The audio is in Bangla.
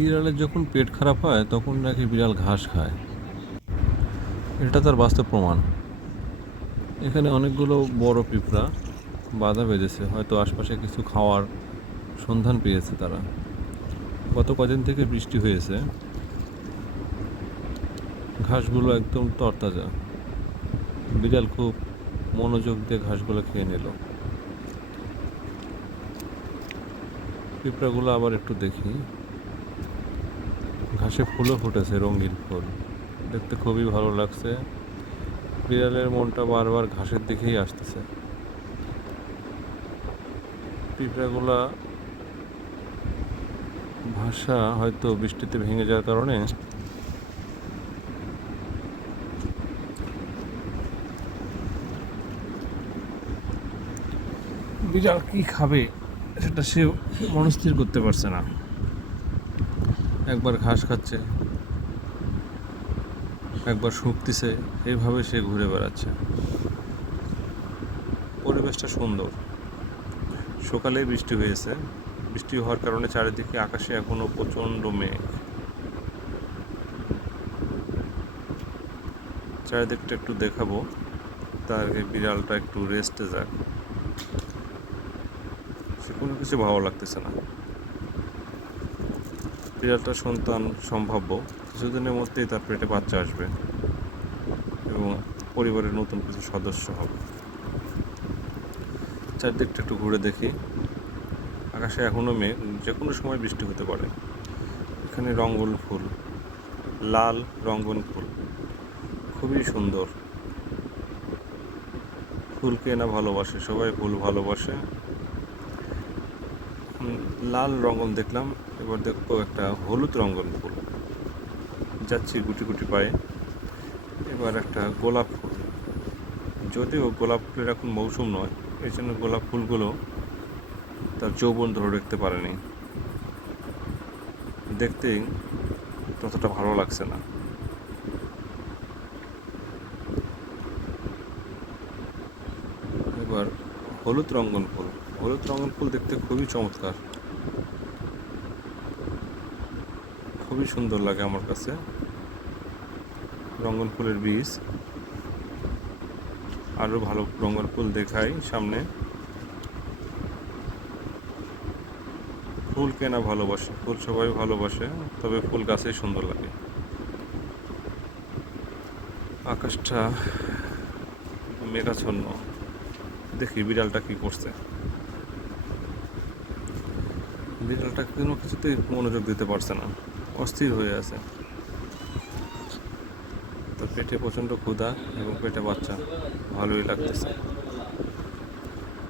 বিড়ালের যখন পেট খারাপ হয় তখন নাকি বিড়াল ঘাস খায়, এটা তার বাস্তব প্রমাণ। এখানে অনেকগুলো বড় পিঁপড়া বাধা বেঁধেছে, হয়তো আশপাশে কিছু খাওয়ার সন্ধান পেয়েছে তারা। গত কদিন থেকে বৃষ্টি হয়েছে, ঘাসগুলো একদম তরতাজা। বিড়াল খুব মনোযোগ দিয়ে ঘাসগুলো খেয়ে নিল। পিঁপড়াগুলো আবার একটু দেখি, ঘাসে ফুলও ফুটেছে, রঙিন ফুল, দেখতে খুবই ভালো লাগছে। বিড়ালের মনটা বারবার ঘাসের দিকেই আসতেছে। পিঁপড়াগুলা ভাষা হয়তো বৃষ্টিতে ভেঙে যাওয়ার কারণে বিড়াল কি খাবে সেটা সে মনস্থির করতে পারছে না। একবার ঘাস খাচ্ছে, একবার শুকতিছে, এইভাবে সে ঘুরে বেড়াচ্ছে। পরিবেশটা সুন্দর। সকালে বৃষ্টি হয়েছে, বৃষ্টি হওয়ার কারণে চারিদিকে আকাশে এখনো প্রচণ্ড মেঘ। চারিদিকটা একটু দেখাবো, তার আগে বিড়ালটা একটু রেস্টে যাক। সে কোনো কিছু ভালো লাগতেছে না। বিড়ালটার সন্তান সম্ভাব্য, কিছুদিনের মধ্যেই তার পেটে বাচ্চা আসবে এবং পরিবারের নতুন কিছু সদস্য হবে। চারদিকটা একটু ঘুরে দেখি, আকাশে এখনও মেঘ, যে কোনো সময় বৃষ্টি হতে পারে। এখানে রঙ্গন ফুল, লাল রঙ্গন ফুল, খুবই সুন্দর। ফুলকে না ভালোবাসে, সবাই ফুল ভালোবাসে। লাল রঙ্গন দেখলাম, এবার দেখবো একটা হলুদ রঙ্গন ফুল। যাচ্ছি গুটি গুটি পায়ে। এবার একটা গোলাপ ফুল, যদিও গোলাপ ফুলের এখন মৌসুম নয়, এই জন্য গোলাপ ফুলগুলো তার যৌবন ধরে রাখতে পারেনি, দেখতেই ততটা ভালো লাগছে না। এবার হলুদ রঙ্গন ফুল, হলুদ রঙ্গন ফুল দেখতে খুবই চমৎকার, খুবই সুন্দর লাগে আমার কাছে। রঙ্গন ফুলের বীজ, আরও ভালো রঙ্গন ফুল দেখাই সামনে। ফুল কেনা ভালোবাসে, ফুল সবাই ভালোবাসে, তবে ফুল গাছেই সুন্দর লাগে। আকাশটা মেঘাচ্ছন্ন, দেখি বিড়ালটা কি করছে। বিড়ালটা কোনো কিছুতেই মনোযোগ দিতে পারছে না, অস্থির হয়ে আছে। তার পেটে প্রচণ্ড ক্ষুধা এবং পেটে বাচ্চা, ভালোই লাগতেছে।